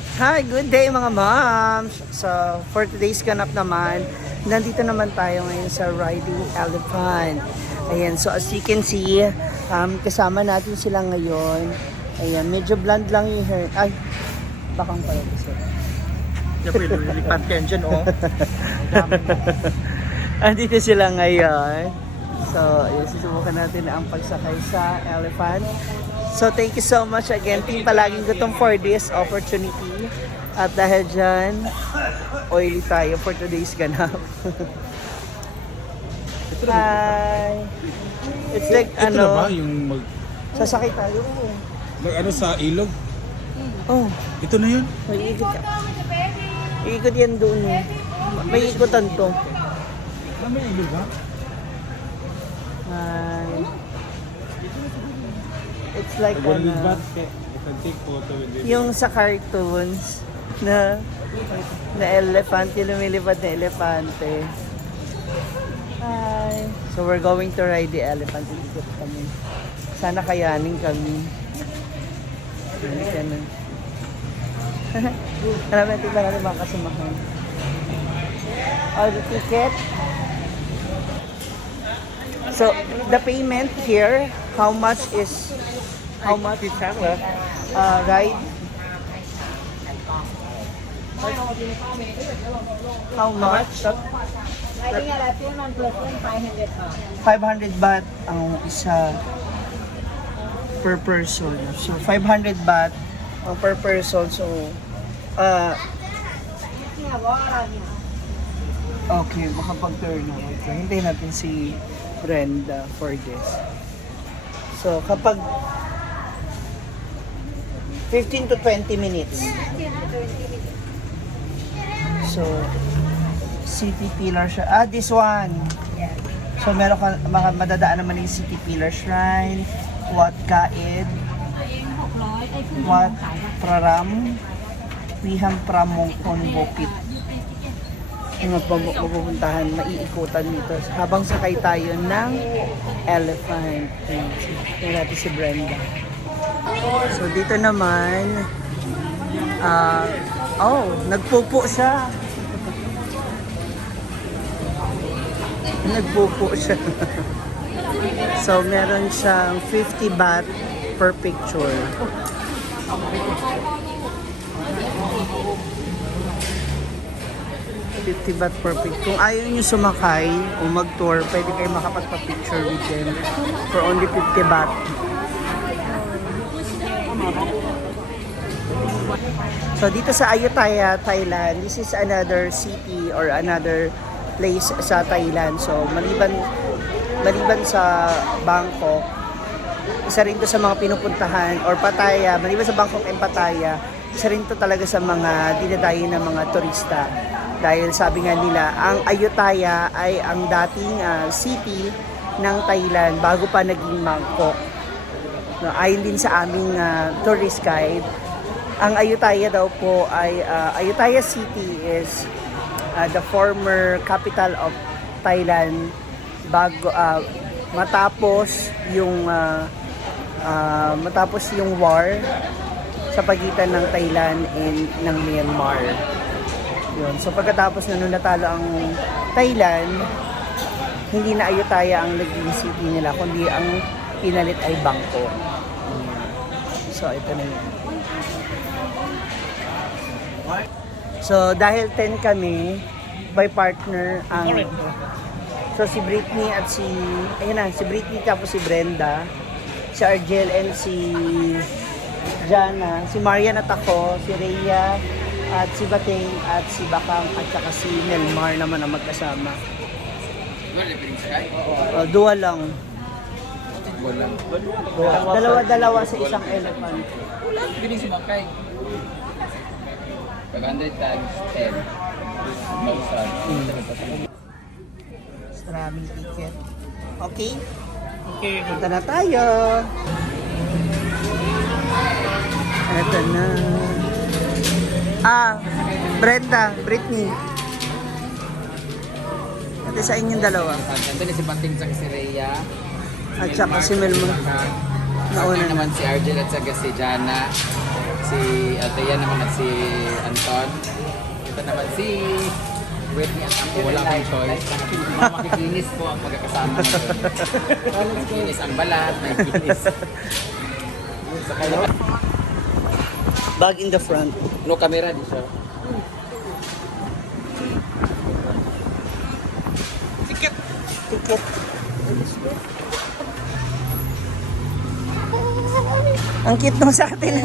Hi, good day mga moms! So, for today's ganap naman, nandito naman tayo ngayon sa Riding Elephant. Ayan, so as you can see, kasama natin sila ngayon. Ayan, medyo blonde lang yung hair. Ay, bakang pala gusto. Siyempre, lilipat ka dyan, oh. Andito sila ngayon. So, ayan, susubukan natin ang pagsakay sa elephant. So, thank you so much again, Team Palaging Gutom, for this opportunity. At dahil dyan, oily tayo for today's ganap. Hi! It's like, Ito na ba yung sasakay tayo. ano sa ilog? Oh, Ito na yun? may ikot ka. Iikot yan doon. May ikotan to. May ilog ba? Hi! It's like, You can take photo with it. yung sa cartoons na elephant, yung lumilipad na elepante. Hi! So we're going to ride the elephant. Ikot kami. Sana kayanin kami. Hindi ka na. Marami natin ba natin makasamahan? The ticket. So the payment here, how much is how much is ride? How much? Riding elephant on person 500 baht. 500 baht ang isa per person. So 500 baht ang per person. So okay, makapag-turn na. Okay. Hintayin natin si Brenda for this. So kapag 15 to 20 minutes. So City Pillar siya. This one. So meron ka madadaan naman yung City Pillar Shrine, Wat Kaed, Wat Praram, Wiham Pramongkon Bukit. Yung mapupuntahan, maiikutan dito habang sakay tayo ng elephant. Tingnan natin si Brenda. So dito naman, nagpupo siya. Nagpupo siya. So meron siyang 50 baht per picture. $50 per picture. Kung ayaw nyo sumakay o mag-tour, pwede kayo makapagpa-picture with them for only 50 baht. So dito sa Ayutthaya, Thailand, this is another city or another place sa Thailand. So maliban sa Bangkok, isa rin to sa mga pinupuntahan, or Pattaya, maliban sa Bangkok and Pattaya, isa rin to talaga sa mga dinadayo ng mga turista. Dahil sabi nga nila, ang Ayutthaya ay ang dating city ng Thailand bago pa naging Bangkok. No, ayon din sa aming tourist guide, ang Ayutthaya daw po ay Ayutthaya City is the former capital of Thailand bago matapos yung war sa pagitan ng Thailand and ng Myanmar. Yun. So pagkatapos na nung natalo ang Thailand, hindi na Ayutthaya ang naging city nila, kundi ang pinalit ay Bangkok. So ito na yun. So dahil 10 kami, by partner ang so si Britney at si Britney tapos si Brenda, si Argel and si Jana, si Marian at ako, si Rhea at si Bateng at si Bakang at saka si Melmar naman ang magkasama. Dua lang. Dalawa-dalawa sa isang elephant. Pwede sumakay. 500 times 10. 1,000. Maraming ticket. Okay? Okay. Punta na tayo. Eto na. Brenda, Britney. Ito sa inyong dalawa. Ito na si Pating sa si Rhea. At saka si Melmar. Nauna naman si Argel at saka si Jana. si Althea naman at si Anton. Ito naman si Whitney at ako. Wala akong choice. Makikinis po ang pagkakasama natin. Makikinis ang balat, makikinis. Sa kanya, Bag in the front. no camera di siya. Ticket. Ang cute nung sa atin.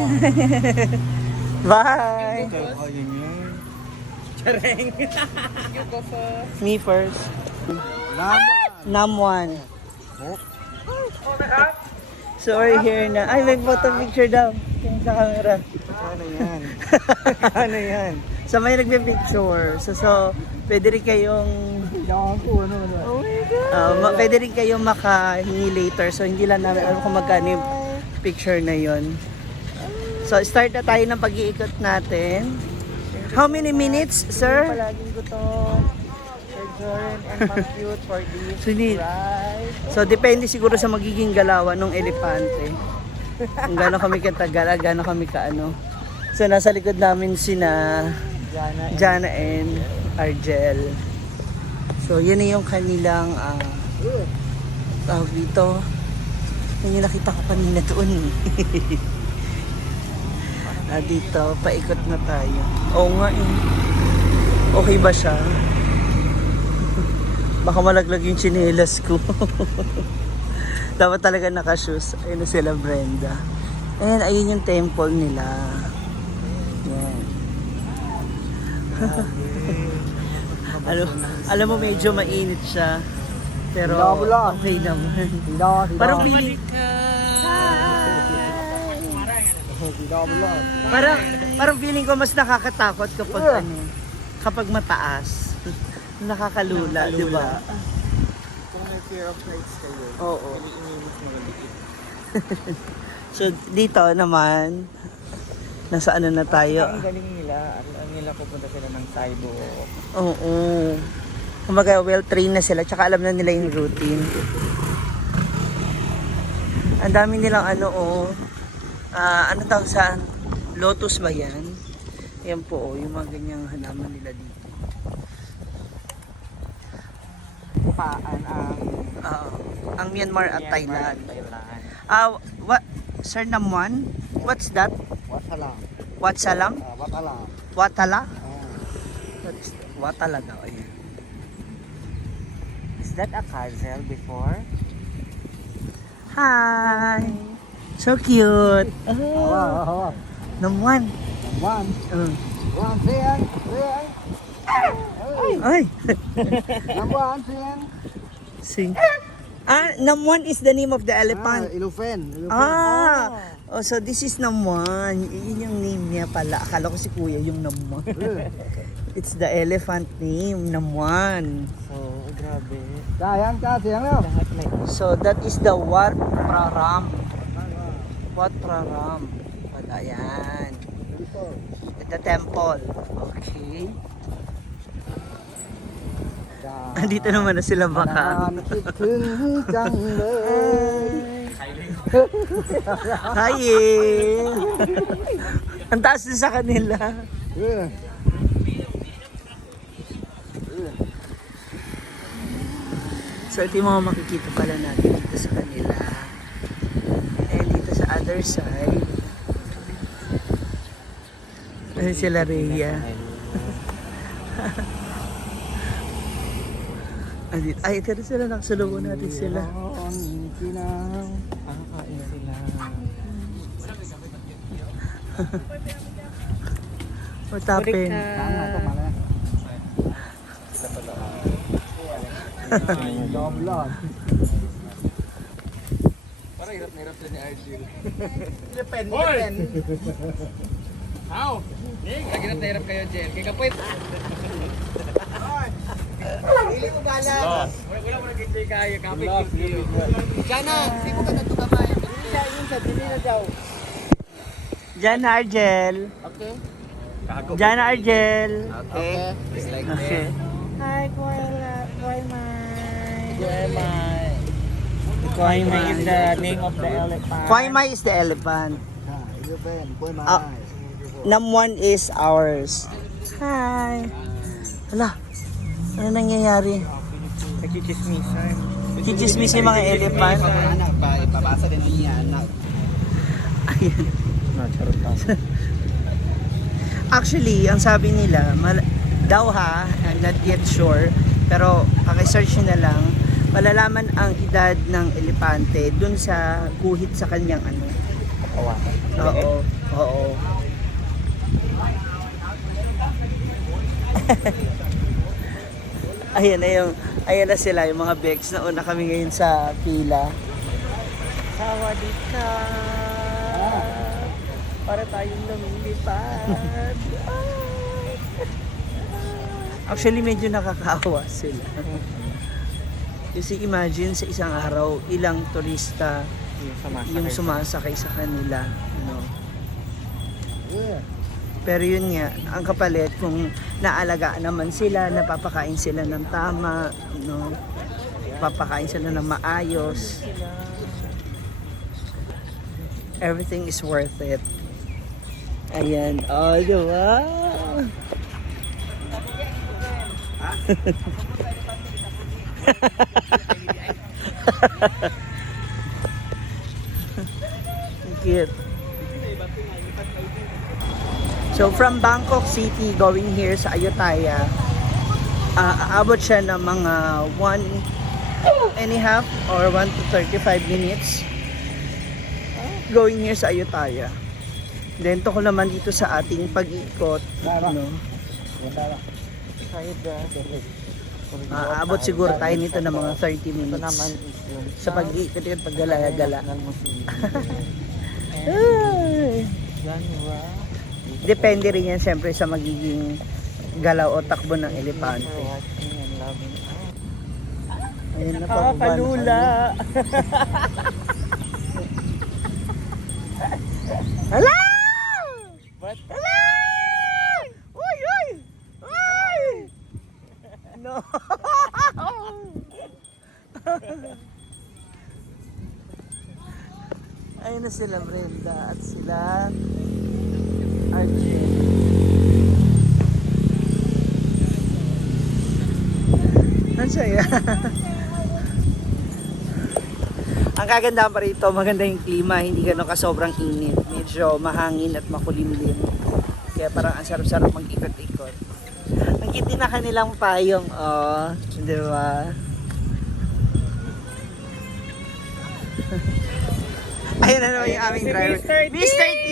Bye. Oh, yun yun. Me first. Nam1. Sorry, here na. Ay, may photo picture daw. Tingin sa camera. Ano yan? Ano yan? So, may nagbe-picture. So, pwede rin kayong... Oh my God. pwede rin kayong makahingi later. So, hindi lang namin alam kung magkano yung picture na yon. So, start na tayo ng pag-iikot natin. How many minutes, sir? Palaging gutom. Sir Joren and compute for this Sunit. ride. So, depende siguro sa magiging galawan ng elepante. Kung gano'n kami katagal, gano'n kami kaano. So, nasa likod namin sina Jana and Argel. So, yun na yung kanilang tawag dito. Yun yung nakita ko kanina doon. Dito, paikot na tayo. Oo nga eh. Okay ba siya? Baka malaglag yung tsinelas ko. Dapat talaga naka-shoes. Ayun na sila, Brenda. Ayan, ayun yung temple nila. Yan. alam mo, medyo mainit siya. Pero okay naman. Parang feeling... Parang feeling ko mas nakakatakot kapag kapag mataas. Nakakalula, di ba? Kung may fear of heights kayo, Oo. inimis mo ulit. So dito naman nasa ano na tayo. Ang galing nila. Ang nila pupunta sila ng Taibo. Oo. Kumbaga well-trained na sila, tsaka alam na nila yung routine. Ang dami nilang ano tawag sa lotus ba yan? Yan po, yung mga ganyang halaman nila dito. Ang Myanmar at Thailand. What, Sir Nam1? What's that? Watalang. Watsalang? Watalang. Watala? What is that? Watala daw. Ayan. Is that a castle before? Hi! So cute! Oh. Nam1. One. Uh. One, Sian. Sian. Ay! Number one, Sian. Sing. Nam1 is the name of the elephant. Elephant. Oh, so this is Nam1. Yun yung name niya pala. Akala ko si Kuya yung Nam1. It's the elephant name, Nam1. So, grabe. Sayang ka, siyang lang. So that is the Wat Praram. Wat Praram. Wala yan. The temple. Okay. Dito naman na sila baka. Hi! Ang taas na sa kanila. So ito yung mga makikita pala natin dito sa kanila. And dito sa other side. Ayun sila Rhea. Ay, ito rin sila. Nakasalubong natin sila. Nakakain sila. What happened? Tama ito pala. Doblon. Parang hirap na hirap siya ni Argel. Depende. How? Hirap na hirap kayo, Jen. Kaya kapoy. Hindi ko bala. Wala mo nag-enjoy kayo. Kapit kayo. Jana, hindi mo ka natukamay. Dili na daw. Jana Argel. Okay. Jana Argel. Okay. Just like Okay. Hi, Koy Mai. Kwai Mai is the name of the elephant. Kwai Mai is the elephant. Elephant, Koy Mai. Ah, Nam1 is ours. Hi! Hala, ano nangyayari? Nagchichismisan. Chichismis yung mga elephant. Anak ba, ipabasa din niya anak. Ayan. Charot lang. Actually, ang sabi nila, daw I'm not yet sure, pero pakisearch nyo na lang, malalaman ang edad ng elepante dun sa guhit sa kanyang ano. Kawakan. Oo, oo. Ayan na sila, yung mga Bex. Nauna kami ngayon sa pila. Sawadika! Para tayong lumilipad. Actually, medyo nakakaawa sila. Kasi imagine sa isang araw, ilang turista yung sumasakay sa kanila. No? Pero yun nga, ang kapalit kung naalagaan naman sila, napapakain sila ng tama, no? Papakain sila ng maayos. Everything is worth it. Ayan. Oh, diba? Cute. So from Bangkok City going here sa Ayutthaya, aabot siya ng mga 1.5 or 1 to 35 minutes going here sa Ayutthaya. Then to ko naman dito sa ating pag-ikot, no? Aabot siguro tayo nito ng mga 30 minutes sa pag-ikot at paggala-gala. Depende rin yan siyempre sa magiging galaw o takbo ng elepante. Ayun na, Nakakalula. Hello! What? Hello! Uy! Uy! Uy! No! Ayun na sila Brenda at sila Arjun. Ang saya. Ang kagandahan pa rito, maganda yung klima, hindi gano'n ka sobrang init. Medyo mahangin at makulimlim. Kaya parang ang sarap-sarap mag-ikot-ikot. Ang cute din na kanilang payong, oh. Di ba? Ayun na naman yung aming driver. Mr. T!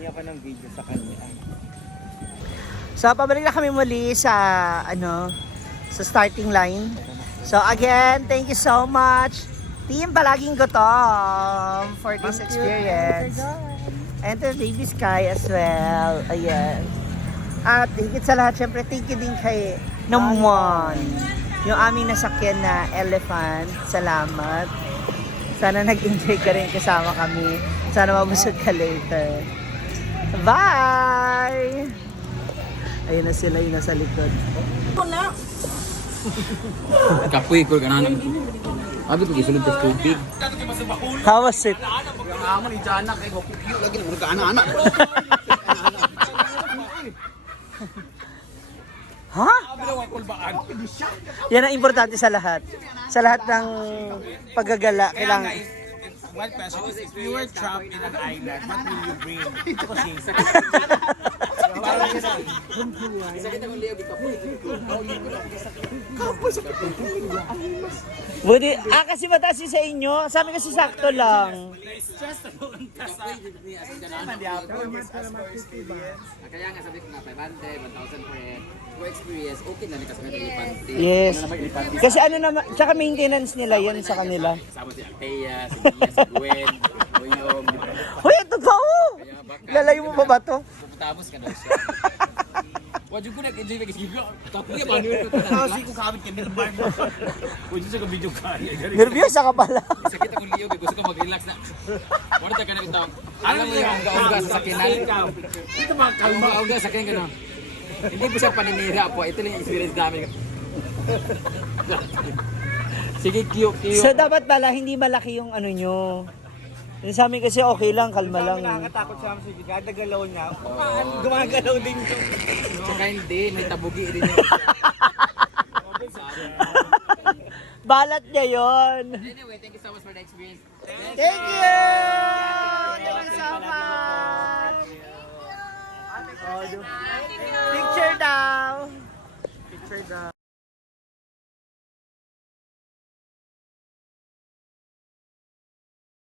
Hindi ako ng video sa kanya. So, pabalik na kami muli sa, sa starting line. So, again, thank you so much. Team Palaging Gutom for this experience. And to Baby Sky as well. Ayan. At higit sa lahat, syempre, thank you din kay Nam1. Yung aming nasakyan na elephant. Salamat. Sana nag-enjoy ka rin kasama kami. Sana mabusog ka later. Bye! Ayun na sila, yung nasa likod. Kapoy ko ganan. Abi ko gisulod sa tubig. How was it? Ang amo ni Jana kay go piyo lagi ng anak-anak. Ha? Yan ang importante sa lahat. Sa lahat ng paggagala, kailangan... One question is, if you were trapped in an island, what will you bring? Buti, kasi mataas yun sa inyo. Sabi kasi sakto lang. Kaya nga sabi ko nga 500, 1,000 per head. For experience, okay na kasi ng elepante. Yes. Kasi ano naman, tsaka maintenance nila yan sa kanila. Kasama si Althea, si Mia, si Gwen, Boyong. Hoy, ito pa oh! Lalayo mo ba to? Puputamos ka daw siya. Wajud ko nag-enjoy lagi siya. Tapos niya paano yun? Kasi ko kabit kami ng bar. Wajud siya ka-video ka. Nervyosa ka pala. Sakit akong liyo, gusto ko mag-relax na. Wala tayo ka na ito. Alam mo yung uga sa sakinan? Ito mga kalma. Uga sa sakinan ka na. Hindi po siya paninira po. Ito lang yung experience namin. Sige, cute. So dapat pala hindi malaki yung ano nyo. Yung sa amin kasi okay lang, kalma lang. Nakakatakot siya kasi gagalaw niya. Gumagalaw din yung... Tsaka hindi, may tabugi rin yung Balat niya yon. Anyway, thank you so much for the experience. Thank you!